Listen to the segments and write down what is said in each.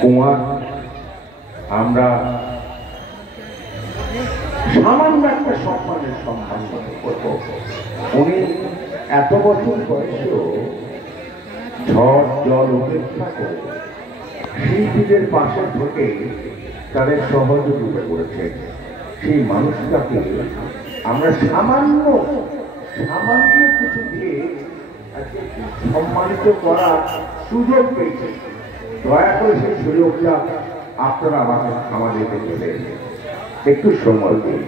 কুমার আমরা সামান্য একটা সম্মানের সম্মান করব। উনি এত বছর বয়সেও ঝড় জল উপেক্ষা করে শিল্পীদের পাশে থেকে তাদের সহযোগিতা করেছেন। সেই মানুষটাকে আমরা সামান্য সামান্য কিছু দিয়ে সম্মানিত করার সুযোগ পেয়েছি। দয়া করে সেই সুযোগটা আপনারা আমাদেরকে দেবেন, একটু সময় দিন।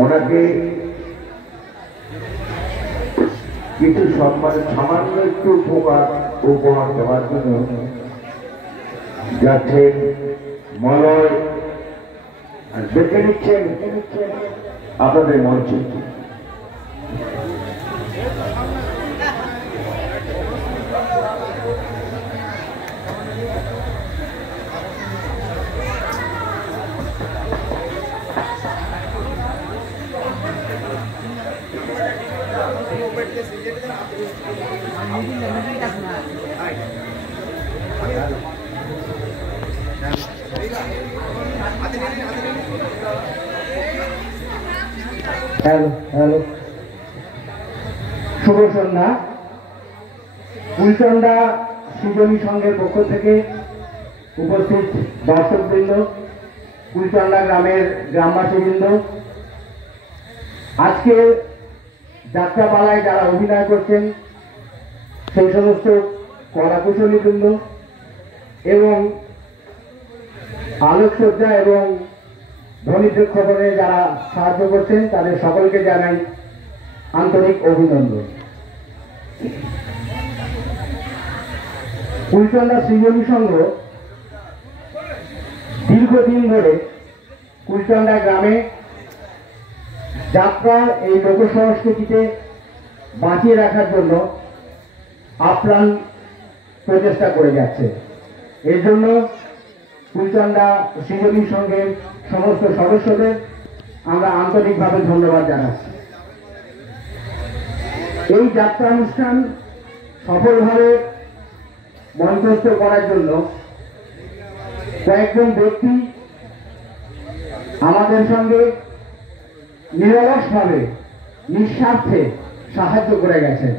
ওনাকে কিছু সম্মান সামান্য একটু উপহার দেওয়ার জন্য যাচ্ছেন মলয়, দেখে নিচ্ছেন আপনাদের মঞ্চে। হ্যালো হ্যালো, শুভ সন্ধ্যা। কুলচন্ডা সৃজনী সংঘের পক্ষ থেকে উপস্থিত দর্শকবৃন্দ, কুলচন্ডা গ্রামের গ্রামবাসীবৃন্দ, আজকে যাত্রাপালায় যারা অভিনয় করছেন সেই সমস্ত কলাকুশলীবৃন্দ এবং আলোকসজ্জা এবং ধ্বনি প্রেক্ষাপটে যারা সাহায্য করছেন তাদের সকলকে জানাই আন্তরিক অভিনন্দন। কুলচন্ডা সৃজনী সংঘ দীর্ঘদিন ধরে কুলচন্ডা গ্রামে যাত্রার এই লোক সংস্কৃতিতে বাঁচিয়ে রাখার জন্য আপ্রাণ প্রচেষ্টা করে যাচ্ছে। এর জন্য কুলচন্ডা সৃজনী সংঘের সমস্ত সদস্যদের আমরা আন্তরিকভাবে ধন্যবাদ জানাচ্ছি। এই যাত্রা অনুষ্ঠান সফলভাবে মঞ্চস্থ করার জন্য কয়েকজন ব্যক্তি আমাদের সঙ্গে নিরলসভাবে নিঃস্বার্থে সাহায্য করে গেছেন।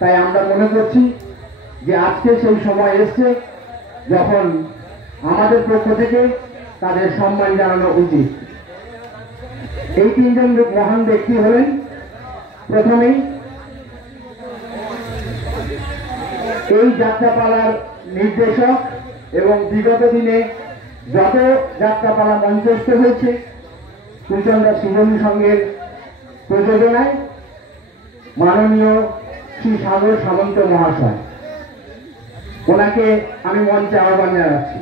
তাই আমরা মনে করছি যে আজকে সেই সময় এসছে যখন আমাদের পক্ষ থেকে তাদের সম্মান জানানো উচিত। এই তিনজন মহান ব্যক্তি হলেন, প্রথমেই এই যাত্রাপালার নির্দেশক এবং বিগত দিনে যত যাত্রাপালা মঞ্চস্থ হয়েছে কুলচন্ডা সৃজনী সংঘের প্রযোজনায় মাননীয় শ্রী সাগর সামন্ত মহাশয়, ওনাকে আমি মঞ্চে আহ্বান জানাচ্ছি।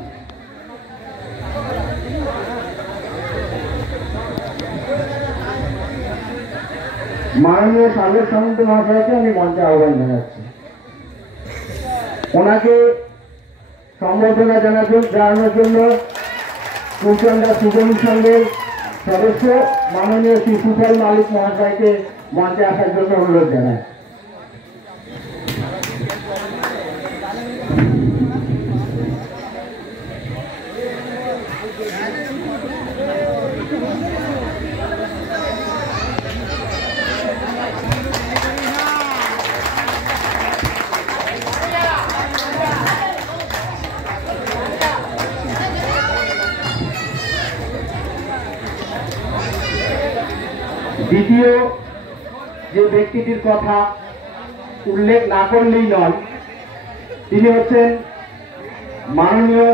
মাননীয় সাগর সামন্ত মহাশয়কে আমি মঞ্চে আহ্বান জানাচ্ছি। ওনাকে সম্বর্ধনা জানানোর জন্য কুলচন্ডা সৃজনী সংঘের সদস্য মাননীয় শ্রী সুফল মালিক মহাশয়কে মঞ্চে আসার জন্য অনুরোধ জানায়। দ্বিতীয় যে ব্যক্তিটির কথা উল্লেখ না করলেই নয়, তিনি হচ্ছেন মাননীয়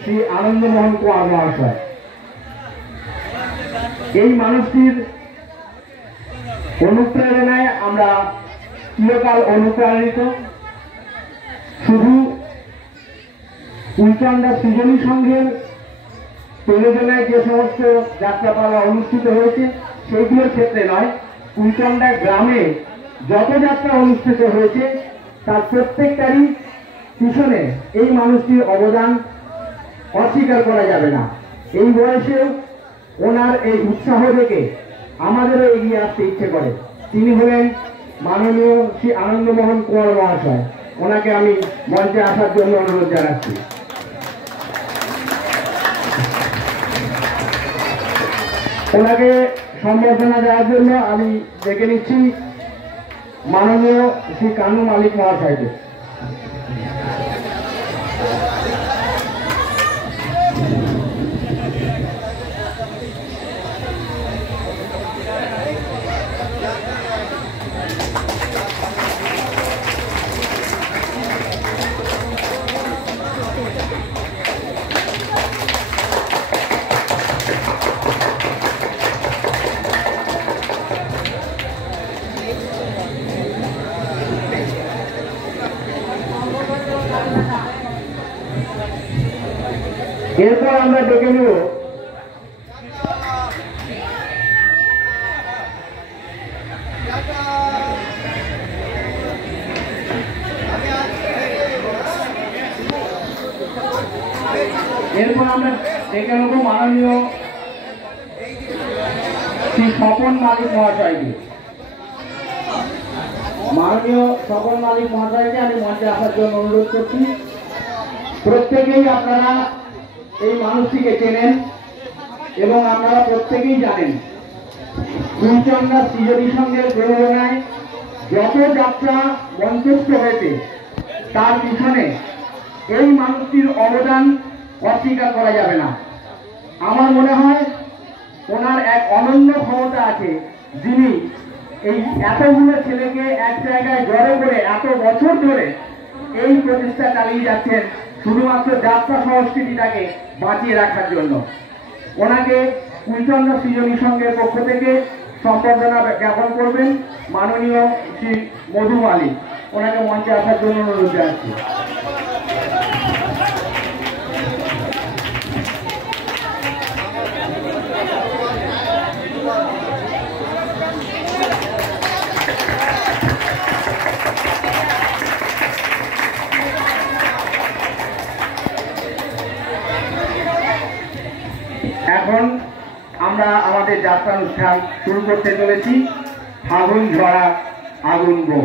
শ্রী আনন্দমোহন কুমার মহাশয়। এই মানুষটির অনুপ্রেরণায় আমরা চিরকাল অনুপ্রাণিত। শুধু কুলচন্ডা সৃজনী সংঘের প্রযোজনায় যে সমস্ত যাত্রাপালা অনুষ্ঠিত হয়েছে সেইগুলোর ক্ষেত্রে নয়, কুলচন্ডা গ্রামে যত যাত্রা অনুষ্ঠিত হয়েছে তার প্রত্যেকটারই পিছনে এই মানুষটির অবদান অস্বীকার করা যাবে না। এই বয়সেও ওনার এই উৎসাহ দেখে আমাদেরও এগিয়ে আসতে ইচ্ছে করে। তিনি হলেন মাননীয় শ্রী আনন্দমোহন কুমার মহাশয়। ওনাকে আমি মঞ্চে আসার জন্য অনুরোধ জানাচ্ছি। ওনাকে সম্বর্ধনা দেওয়ার জন্য আমি ডেকে নিচ্ছি মাননীয় শ্রী কানু মালিক মহাশয়কে। এরপর আমরা ডেকে নেব মাননীয় শ্রী স্বপন মালিক মহাশয়কে। মাননীয় স্বপন মালিক মহাশয়কে আমি মঞ্চে আসার জন্য অনুরোধ করছি। প্রত্যেকেই আপনারা এই মানুষটিকে চেনেন এবং আপনারা প্রত্যেকেই জানেন ফুলচন্দা সৃজনী সংঘের প্রযোজনায় যত যাত্রা মঞ্চস্থ হয়েছে তার পিছনে এই মানুষটির অবদান অস্বীকার করা যাবে না। আমার মনে হয় ওনার এক অনন্য ক্ষমতা আছে, যিনি এই এতগুলো ছেলেকে এক জায়গায় জড়ো করে এত বছর ধরে এই প্রচেষ্টা চালিয়ে যাচ্ছেন শুধুমাত্র যাত্রা সংস্কৃতিটাকে বাঁচিয়ে রাখার জন্য। ওনাকে ফুলচন্দা সৃজনী সংঘের পক্ষ থেকে সম্বর্ধনা জ্ঞাপন করবেন মাননীয় শ্রী মধু মালিক। ওনাকে মঞ্চে আসার জন্য অনুরোধ জানাচ্ছি। এখন আমরা আমাদের যাত্রানুষ্ঠান শুরু করতে চলেছি। ফাগুন ঝরা আগুন গো।